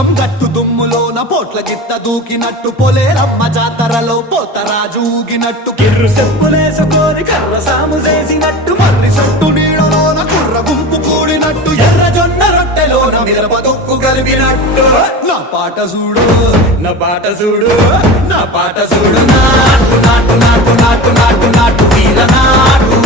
పోచం గట్టు దుమ్ములోన పోట్ల గిత్త దూకినట్టు పొలేరమ్మ జాతరలో పోతరాజు ఊగినట్టు కిర్రు చెప్పులేసుకొని కర్ర సాము చేసినట్టు మర్రి సొట్టు నీడలోన కుర్ర గుంపు కూడినట్టు ఎర్ర జొన్న రొట్టెలోన మిరప దొక్కు కలిపినట్టు నా పాట చూడు నా పాట చూడు నా పాట చూడు నాటు నాటు నాటు నాటు నాటు నాటు వీర నాటు